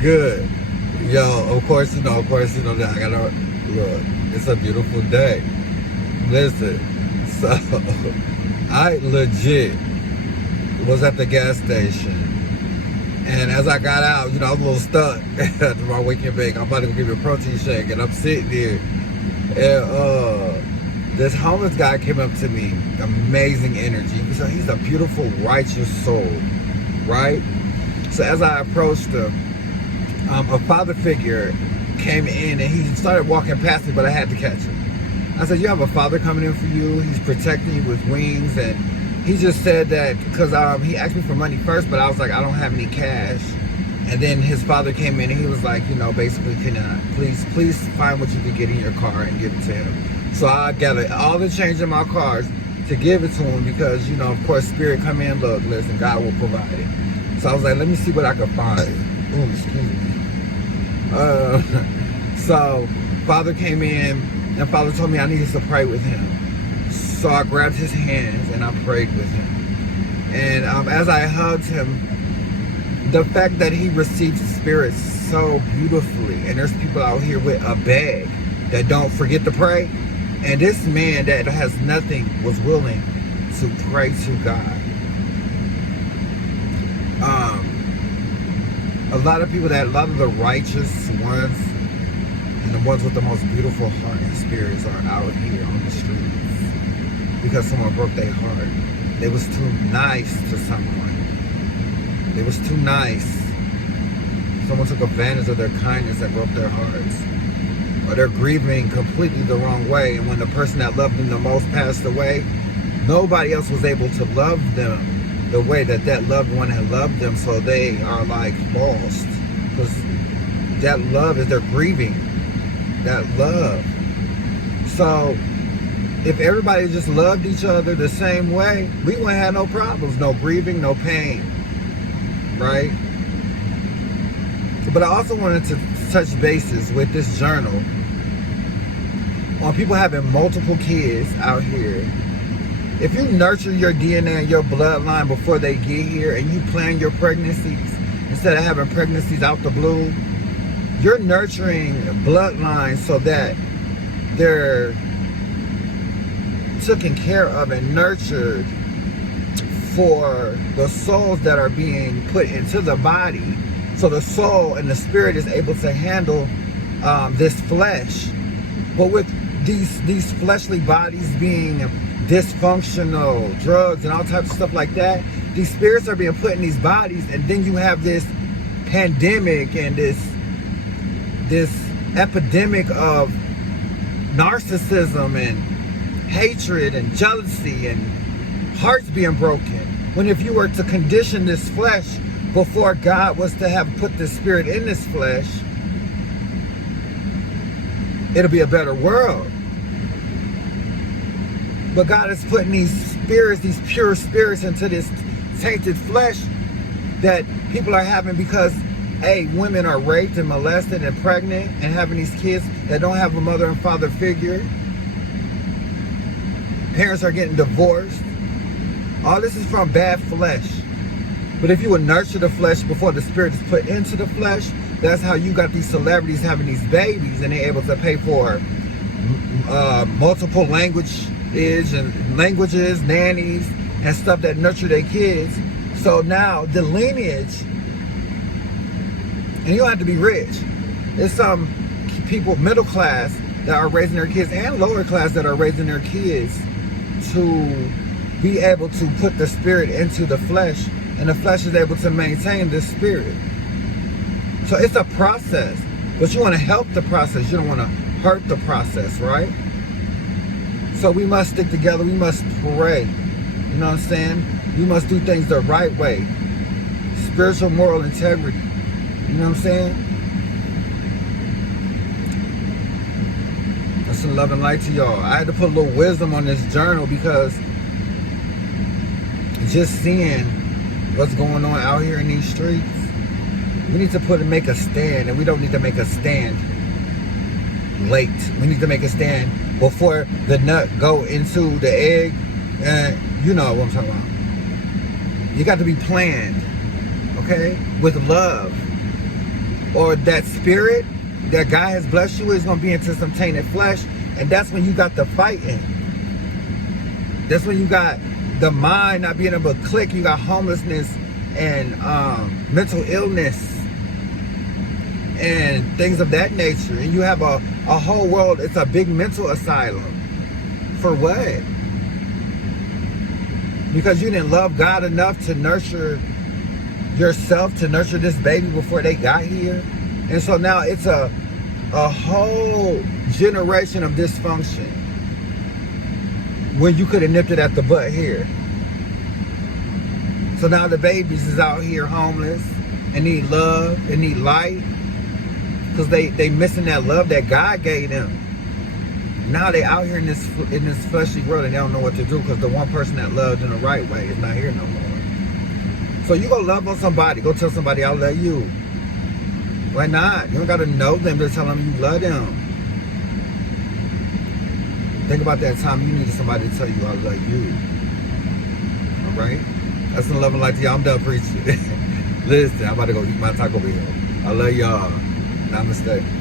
good? Yo, of course you know that I gotta look. It's a beautiful day. Listen, so I legit was at the gas station, and as I got out, I was a little stuck after my weekend bake. I'm about to go give me a protein shake, and I'm sitting there, and this homeless guy came up to me, amazing energy. So he's a beautiful, righteous soul, right? So as I approached him, a father figure came in and he started walking past me, but I had to catch him. I said, you have a father coming in for you. He's protecting you with wings. And he just said that because he asked me for money first, but I was like, I don't have any cash. And then his father came in and he was like, basically, can I please find what you can get in your car and give it to him. So I got all the change in my cars to give it to him because, of course, spirit come in, look, listen, God will provide it. So I was like, let me see what I can find. Oh, excuse me. So father came in and father told me I needed to pray with him. So I grabbed his hands and I prayed with him. And as I hugged him, the fact that he received spirit so beautifully, and there's people out here with a bag that don't forget to pray, and this man that has nothing was willing to pray to God. A lot of the righteous ones and the ones with the most beautiful heart and spirits are out here on the streets because someone broke their heart. They was too nice to someone. They was too nice. Someone took advantage of their kindness and broke their hearts. Or they're grieving completely the wrong way, and when the person that loved them the most passed away, nobody else was able to love them the way that loved one had loved them, so they are like lost. Because that love is, they're grieving that love. So if everybody just loved each other the same way, we wouldn't have no problems, no grieving, no pain, right? But I also wanted to touch bases with this journal on people having multiple kids out here. If you nurture your DNA and your bloodline before they get here and you plan your pregnancies instead of having pregnancies out the blue, you're nurturing bloodlines so that they're taken care of and nurtured for the souls that are being put into the body. So the soul and the spirit is able to handle this flesh. But with these fleshly bodies being dysfunctional, drugs and all types of stuff like that, these spirits are being put in these bodies, and then you have this pandemic and this epidemic of narcissism and hatred and jealousy and hearts being broken. When if you were to condition this flesh before God was to have put the spirit in this flesh, it'll be a better world. But God is putting these spirits, these pure spirits, into this tainted flesh that people are having because, A, women are raped and molested and pregnant and having these kids that don't have a mother and father figure. Parents are getting divorced. All this is from bad flesh. But if you would nurture the flesh before the spirit is put into the flesh, that's how you got these celebrities having these babies and they're able to pay for multiple languages, nannies, and stuff that nurture their kids. So now the lineage, and you don't have to be rich. There's some people, middle class, that are raising their kids, and lower class that are raising their kids to be able to put the spirit into the flesh, and the flesh is able to maintain this spirit. So it's a process, but you want to help the process. You don't want to hurt the process, right? So we must stick together. We must pray. You know what I'm saying? We must do things the right way. Spiritual, moral integrity. You know what I'm saying? That's some love and light to y'all. I had to put a little wisdom on this journal because just seeing what's going on out here in these streets, we need to make a stand, and we don't need to make a stand late. We need to make a stand before the nut go into the egg, and you know what I'm talking about. You got to be planned, okay, with love. or that spirit that God has blessed you with is going to be into some tainted flesh. And that's when you got the fighting. That's when you got the mind not being able to click. You got homelessness and mental illness and things of that nature. And you have a whole world. It's a big mental asylum. For what? Because you didn't love God enough to nurture yourself, to nurture this baby before they got here. And so now it's a whole generation of dysfunction when you could have nipped it at the butt here. So now the babies is out here homeless and need love and need light because they missing that love that God gave them. Now they out here in this fleshy world and they don't know what to do because the one person that loved in the right way is not here no more. So you go love on somebody, go tell somebody I love you. Why not? You don't gotta know them to tell them you love them. Think about that time you needed somebody to tell you I love you. Alright? That's the love and light to y'all. I'm done preaching. Listen, I'm about to go eat my Taco Bell. I love y'all. Namaste.